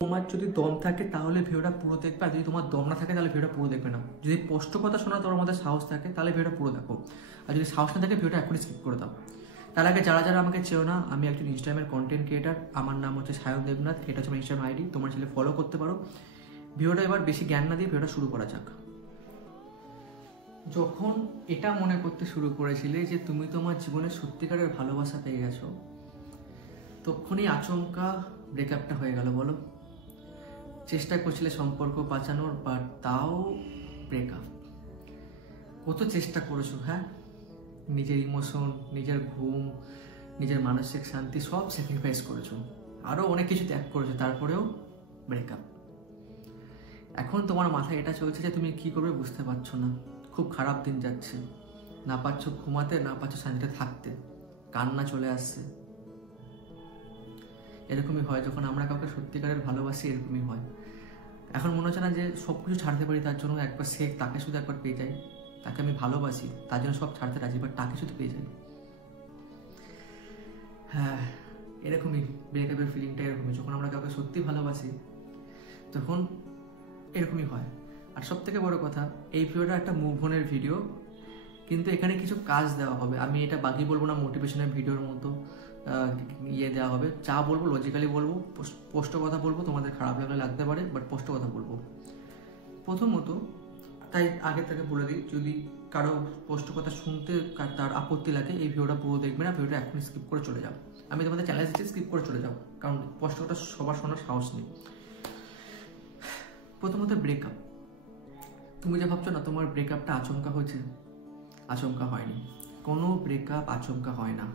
তোমার যদি দম থাকে তাহলে ভিডিওটা পুরো দেখবে, আর যদি তোমার দম না থাকে তাহলে ভিডিওটা পুরো দেখবে না। যদি স্পষ্ট কথা শোনা তোমার মধ্যে সাহস থাকে তাহলে ভিডিওটা পুরো দেখো, আর যদি সাহস না থাকে ভিডিওটা এখনই স্কিপ করে দাও। তার আগে যারা যারা আমাকে চেও না, আমি একজন ইনস্টাগ্রামের কন্টেন্ট ক্রিয়েটার, আমার নাম হচ্ছে সায়ন দেবনাথ, এটা হচ্ছে আমার ইনস্টাগ্রাম আইডি, তোমার ছেলে ফলো করতে পারো। ভিডিওটা এবার বেশি জ্ঞান না দিয়ে ভিডিওটা শুরু করা যাক। যখন এটা মনে করতে শুরু করেছিলে যে তুমি তোমার জীবনে সত্যিকারের ভালোবাসা পেয়ে গেছো, তখনই আচমকা ব্রেকআপটা হয়ে গেল। বলো, চেষ্টা করছিলে সম্পর্ক বাঁচানোর, বাট তাও ব্রেকআপ। কত চেষ্টা করেছো, হ্যাঁ, নিজের ইমোশন, নিজের ঘুম, নিজের মানসিক শান্তি সব স্যাক্রিফাইস করেছো, আরও অনেক কিছু ত্যাগ করেছো, তারপরেও ব্রেকআপ। এখন তোমার মাথায় এটা চলছে যে তুমি কি করবে বুঝতে পারছো না, খুব খারাপ দিন যাচ্ছে, না পাচ্ছ ঘুমাতে, না পাচ্ছ শান্তিতে থাকতে, কান্না চলে আসছে। এরকমই হয় যখন আমরা কাউকে সত্যিকারের ভালোবাসি, এরকমই হয়। এখন মনে হচ্ছে না যে সব কিছু ছাড়তে পারি, তার জন্য একবার তাকে শুধু একবার পেয়ে যাই, তাকে আমি ভালোবাসি, তার জন্য সব ছাড়তে রাজি, বাট তাকে শুধু পেয়ে যাই। হ্যাঁ, এরকমই ব্রেকআপের ফিলিংটা এরকমই। যখন আমরা কাউকে সত্যি ভালোবাসি তখন এরকমই হয়। আর সব থেকে বড় কথা, এই ভিডিওটা একটা মুভ অনের ভিডিও, কিন্তু এখানে কিছু কাজ দেওয়া হবে। আমি এটা বাকি বলবো না, মোটিভেশনের ভিডিওর মতো দেওয়া হবে। যা বলবো লজিক্যালি বলবো, স্পষ্ট কথা বলবো, তোমাদের খারাপ লাগলে লাগতে পারে, বাট স্পষ্ট কথা বলবো। প্রথমত, তাই আগে থেকে বলে দিই, যদি কারো স্পষ্ট কথা শুনতে তার আপত্তি লাগে, এই ভিডিওটা পুরো দেখবে না, ভিডিওটা এখনই স্কিপ করে চলে যাও। আমি তোমাদের চ্যালেঞ্জ দিচ্ছি, স্কিপ করে চলে যাও, কারণ স্পষ্ট কথা সবার শোনার সাহস নেই। প্রথমত, ব্রেকআপ। তুমি যে ভাবছো না তোমার ব্রেকআপটা আচমকা হয়েছে, আচমকা হয়নি। কোনো ব্রেকআপ আচমকা হয় না,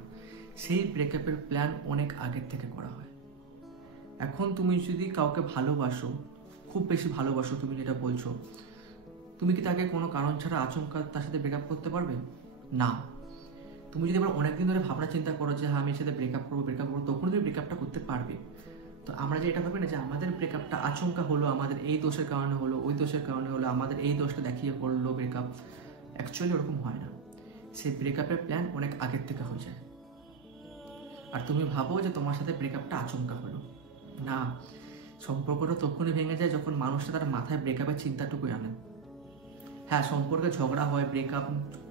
সেই ব্রেকআপের প্ল্যান অনেক আগের থেকে করা হয়। এখন তুমি যদি কাউকে ভালোবাসো, খুব বেশি ভালোবাসো, তুমি যেটা বলছো, তুমি কি তাকে কোনো কারণ ছাড়া আচমকা তার সাথে ব্রেকআপ করতে পারবে? না। তুমি যদি আবার অনেকদিন ধরে ভাবনা চিন্তা করো যে হ্যাঁ আমি এর সাথে ব্রেকআপ করবো, তখন তুমি ব্রেকআপটা করতে পারবে। তো আমরা যে এটা ভাবি না যে আমাদের ব্রেকআপটা আচমকা হলো, আমাদের এই দোষের কারণে হলো, ওই দোষের কারণে হলো, আমাদের এই দোষটা দেখিয়ে করলো ব্রেকআপ, অ্যাকচুয়ালি ওরকম হয় না। সেই ব্রেকআপের প্ল্যান অনেক আগের থেকে হয়ে যায়। আর তুমি ভাবো যে তোমার সাথে ব্রেকআপটা আচমকা হলো, না। সম্পর্কটা তখনই ভেঙে যায় যখন মানুষটা তার মাথায় ব্রেকআপের চিন্তাটুকু আনে। হ্যাঁ, সম্পর্কে ঝগড়া হয়, ব্রেকআপ,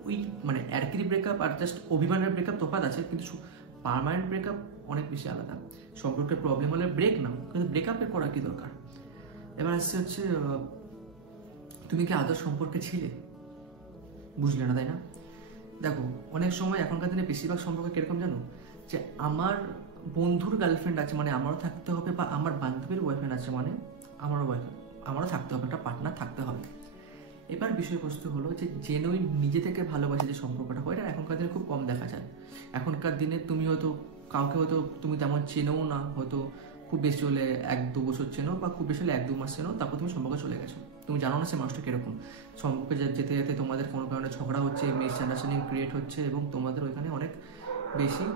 ওই মানে একই ব্রেকআপ আর জাস্ট অভিমানের ব্রেকআপ তফাৎ আছে, কিন্তু পার্মানেন্ট ব্রেকআপ অনেক বেশি আলাদা। সম্পর্কের প্রবলেম হলে ব্রেক নাও, কিন্তু ব্রেকআপের করা কি দরকার? এবার আসছে হচ্ছে, তুমি কি আদৌ সম্পর্কে ছিলে? বুঝলে না, তাই না? দেখো, অনেক সময় এখনকার দিনে বেশিরভাগ সম্পর্ক কিরকম জানো, যে আমার বন্ধুর গার্লফ্রেন্ড আছে মানে আমারও থাকতে হবে, বা আমার বান্ধবীর বয়ফ্রেন্ড আছে মানে আমারও থাকতে হবে, একটা পার্টনার থাকতে হবে। এবার বিষয়বস্তু হলো যে জেনুইন নিজে থেকে ভালোবাসে যে সম্পর্কটা হয়, এটা এখনকার দিনে খুব কম দেখা যায়। এখনকার দিনে তুমি হয়তো কাউকে হয়তো তুমি তেমন চেনোও না, হয়তো খুব বেশি হলে 1-2 বছর চেনো, বা খুব বেশি হলে 1-2 মাস চেনো, তারপর তুমি সম্পর্কে চলে গেছো, তুমি জানো না সে মানুষটা কিরকম। সম্পর্কে যেতে যেতে তোমাদের কোনো কারণে ঝগড়া হচ্ছে, মিসআন্ডারস্ট্যান্ডিং ক্রিয়েট হচ্ছে, এবং তোমাদের ওইখানে অনেক বেশি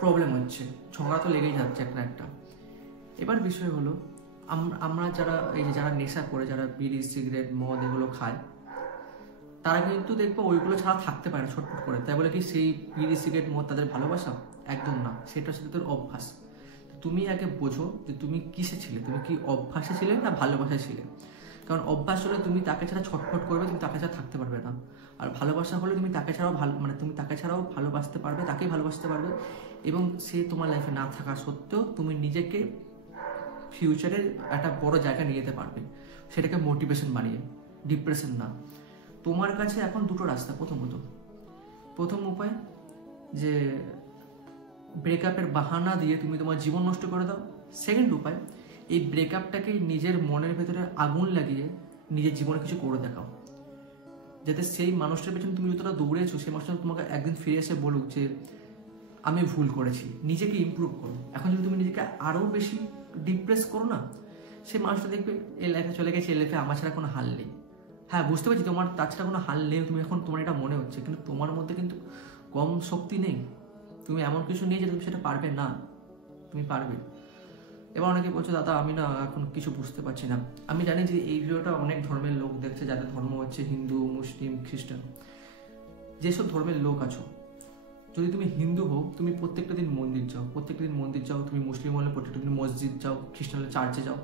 প্রবলেম হচ্ছে, ঝগড়া তো লেগেই যাচ্ছে একটা একটা। এবার বিষয় হলো, আমরা যারা এই যে যারা নেশা করে, যারা বিড়ি সিগারেট মদ এগুলো খায়, তারা কিন্তু দেখবো ওইগুলো ছাড়া থাকতে পারে না, ছটফট করে। তাই বলে কি সেই বিড়ি সিগারেট মদ তাদের ভালোবাসা? একদম না, সেটা সাথে তোর অভ্যাস। তুমি আগে বোঝো যে তুমি কিসে ছিলে, তুমি কি অভ্যাসে ছিলে না ভালোবাসায় ছিলে? কারণ অভ্যাস হলে তুমি তাকে ছাড়া ছটফট করবে, তুমি তাকে ছাড়া থাকতে পারবে না। আর ভালোবাসা হলে তুমি তাকে ছাড়াও তুমি তাকে ছাড়াও ভালোবাসতে পারবে, তাকেই ভালোবাসতে পারবে, এবং সে তোমার লাইফে না থাকা সত্ত্বেও তুমি নিজেকে ফিউচারের একটা বড় জায়গা নিয়ে যেতে পারবে, সেটাকে মোটিভেশন বানিয়ে, ডিপ্রেশন না। তোমার কাছে এখন দুটো রাস্তা। প্রথম উপায় যে ব্রেকআপের বাহানা দিয়ে তুমি তোমার জীবন নষ্ট করে দাও। সেকেন্ড উপায়, এই ব্রেকআপটাকে নিজের মনের ভেতরে আগুন লাগিয়ে নিজের জীবনে কিছু করে দেখাও, যাতে সেই মানুষটার পেছনে তুমি যতটা দৌড়েছো, সেই মানুষটা তোমাকে একদিন ফিরে এসে বলুক যে আমি ভুল করেছি, নিজেকে ইমপ্রুভ করো। এখন যদি তুমি নিজেকে আরও বেশি ডিপ্রেস করো না, সেই মানুষটা দেখবে এই লাইফে চলে গেছে, এই লাইফে আমার ছাড়া কোনো হাল নেই। হ্যাঁ, বুঝতে পারছি তোমার তার ছাড়া কোনো হাল নেই, তুমি এখন তোমার এটা মনে হচ্ছে, কিন্তু তোমার মধ্যে কিন্তু কম শক্তি নেই, তুমি এমন কিছু নেই যে তুমি সেটা পারবে না, তুমি পারবে। এবার অনেকে বলছো দাদা আমি না এখন কিছু বুঝতে পারছি না। আমি জানি যে এই ভিডিওটা অনেক ধর্মের লোক দেখছে, যাদের ধর্ম হচ্ছে হিন্দু, মুসলিম, খ্রিস্টান। যেসব ধর্মের লোক আছো, যদি তুমি হিন্দু হও, তুমি প্রত্যেকটা দিন মন্দির যাও, প্রত্যেকটা দিন মন্দির যাও, তুমি মুসলিম হলে প্রত্যেকটা দিন মসজিদ যাও, খ্রিস্টান হলে চার্চে যাও,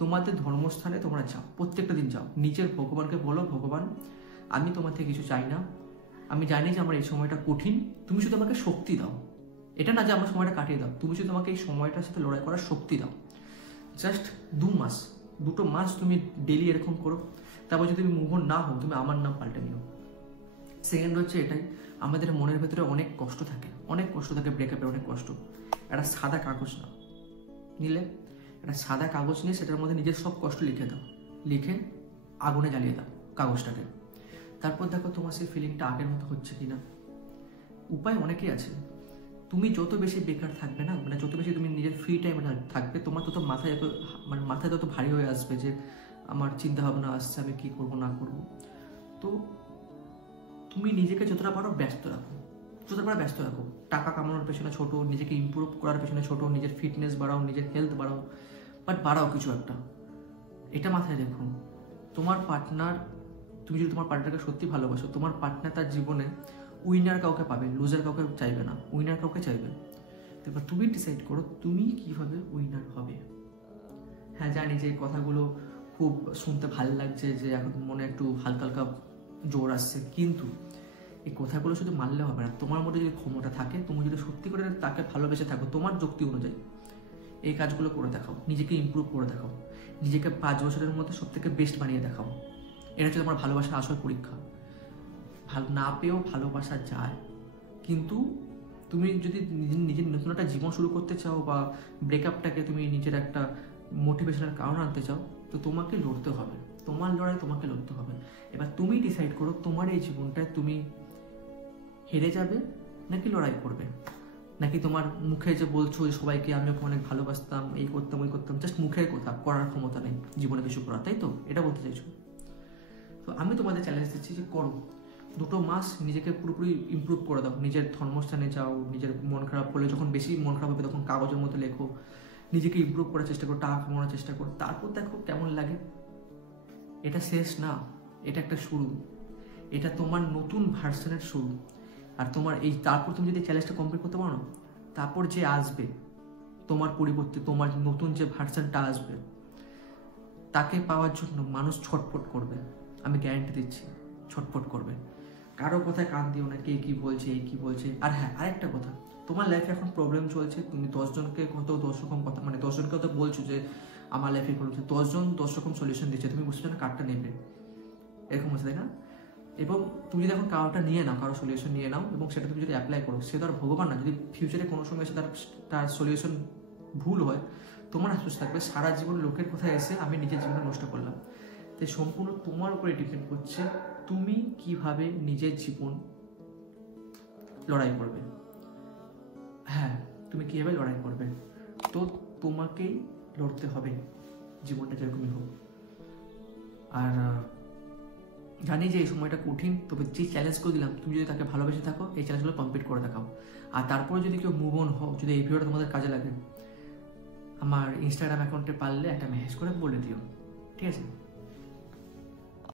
তোমাদের ধর্মস্থানে তোমরা যাও, প্রত্যেকটা দিন যাও, নিজের ভগবানকে বলো, ভগবান আমি তোমার থেকে কিছু চাই না, আমি জানি যে আমার এই সময়টা কঠিন, তুমি শুধু আমাকে শক্তি দাও। এটা না যে আমার সময়টা কাটিয়ে দাও, তুমি শুধু আমাকে এই সময়টার সাথে লড়াই করার শক্তি দাও। জাস্ট 2 মাস তুমি ডেলি এরকম করো। তারপর যদি তুমি মুভ অন না হও, তুমি আমার নাম পাল্টে নিও। সেকেন্ড হচ্ছে এটাই, আমাদের মনের ভেতরে অনেক কষ্ট থাকে, ব্রেকআপের অনেক কষ্ট। একটা সাদা কাগজ নাও, নিলে একটা সাদা কাগজ নিয়ে সেটার মধ্যে নিজের সব কষ্ট লিখে দাও, লিখে আগুনে জ্বালিয়ে দাও কাগজটাকে। তারপর দেখো তোমার সেই ফিলিংটা আগের মতো হচ্ছে কিনা। উপায় অনেকেই আছে। তুমি যত বেশি বেকার থাকবে না, মানে যত বেশি তুমি নিজের ফ্রি টাইমে থাকবে, তোমার তত মাথায় তত ভারী হয়ে আসবে যে আমার চিন্তা ভাবনা আসছে আমি কি করব না করব। তো তুমি নিজেকে যতটা পারো ব্যস্ত রাখো। টাকা কামানোর পেছনে ছোট, নিজেকে ইমপ্রুভ করার পেছনে ছোট, নিজের ফিটনেস বাড়াও, নিজের হেলথ বাড়াও, বাট বাড়াও কিছু একটা। এটা মাথায় রেখো, তোমার পার্টনার, তুমি যদি তোমার পার্টনারকে সত্যি ভালোবাসো, তোমার পার্টনার তার জীবনে উইনার কাউকে পাবে, লুজার কাউকে চাইবে না, উইনার কাউকে চাইবে। তারপর তুমি ডিসাইড করো তুমি কিভাবে উইনার হবে। হ্যাঁ, জানি যে কথাগুলো খুব শুনতে ভালো লাগছে, যে এখন মনে একটু হালকা হালকা জোর আসছে, কিন্তু এই কথাগুলো শুধু মানলে হবে না। তোমার মধ্যে যদি ক্ষমতা থাকে, তুমি যদি সত্যি করে তাকে ভালোবেসে থাকো, তোমার যুক্তি অনুযায়ী এই কাজগুলো করে দেখাও, নিজেকে ইমপ্রুভ করে দেখাও, নিজেকে 5 বছরের মধ্যে সব থেকে বেস্ট বানিয়ে দেখাও। এটা হচ্ছে তোমার ভালোবাসার আসল পরীক্ষা। না পেয়েও ভালোবাসা যায়, কিন্তু তুমি যদি নিজের নতুন একটা জীবন শুরু করতে চাও, বা ব্রেকআপটাকে তুমি নিজের একটা মোটিভেশনের কারণ আনতে চাও, তো তোমাকে লড়তে হবে, তোমার লড়াই তোমাকে লড়তে হবে। এবার তুমি ডিসাইড করো তোমার এই জীবনটায় তুমি হেরে যাবে নাকি লড়াই করবে, নাকি তোমার মুখে যে বলছো সবাইকে আমি ওকে অনেক ভালোবাসতাম, এই করতাম ওই করতাম, জাস্ট মুখের কথা, করার ক্ষমতা নেই জীবনে কিছু করার, তাই তো? এটা বলতে চাইছো? তো আমি তোমাদের চ্যালেঞ্জ দিচ্ছি যে করো, 2 মাস নিজেকে পুরোপুরি ইমপ্রুভ করে দাও, নিজের ধর্মস্থানে যাও, নিজের মন খারাপ হলে, যখন বেশি মন খারাপ হবে তখন কাগজের মধ্যে লেখো, নিজেকে ইমপ্রুভ করার চেষ্টা করো, টাকা কামানোর চেষ্টা করো, তারপর দেখো কেমন লাগে। এটা শেষ না, এটা একটা শুরু, এটা তোমার নতুন ভার্সনের শুরু। আর তোমার এই তারপর তুমি যদি চ্যালেঞ্জটা কমপ্লিট করতে পারো, তারপর যে আসবে তোমার পরিবর্তে, তোমার নতুন যে ভার্সনটা আসবে, তাকে পাওয়ার জন্য মানুষ ছটফট করবে, আমি গ্যারান্টি দিচ্ছি, ছটফট করবে। কারো কথায় কান দিও না, কে কি বলছে, এই কি বলছে। আর হ্যাঁ, আরেকটা কথা, তোমার লাইফে এখন প্রবলেম চলছে, তুমি 10 জনকে কত 10 রকম কথা, মানে 10 জনকে তো বলছো যে আমার লাইফে প্রবলেম, 10 জন 10 রকম সলিউশন দিচ্ছে, তুমি বুঝছো না কারটা নেবে, এরকম হচ্ছে, তাই না? এবং তুমি যদি এখন কারোটা নিয়ে নাও, কারো সলিউশন নিয়ে নাও, এবং সেটা তুমি যদি অ্যাপ্লাই করো, সে তো আর ভগবান না। যদি ফিউচারে কোনো সময় এসে তার সলিউশন ভুল হয়, তোমার আফসোস থাকবে সারা জীবন লোকের কোথায় এসে আমি নিজের জীবনে নষ্ট করলাম। তাই সম্পূর্ণ তোমার উপরে ডিপেন্ড করছে তুমি কিভাবে নিজের জীবন লড়াই করবে। হ্যাঁ, তুমি কিভাবে লড়াই করবে, তো তোমাকেই লড়তে হবে, জীবনটা যেরকমই হোক। আর জানি যে এই সময়টা কঠিন, তবে যে চ্যালেঞ্জগুলো দিলাম, তুমি যদি তাকে ভালোবেসে থাকো, এই চ্যালেঞ্জগুলো কমপ্লিট করে দেখাও। আর তারপরে যদি কেউ মুভ অন হও, যদি এই ভিডিওটা তোমাদের কাজে লাগে, আমার ইনস্টাগ্রাম অ্যাকাউন্টে পারলে একটা মেসেজ করে বলে দিও, ঠিক আছে?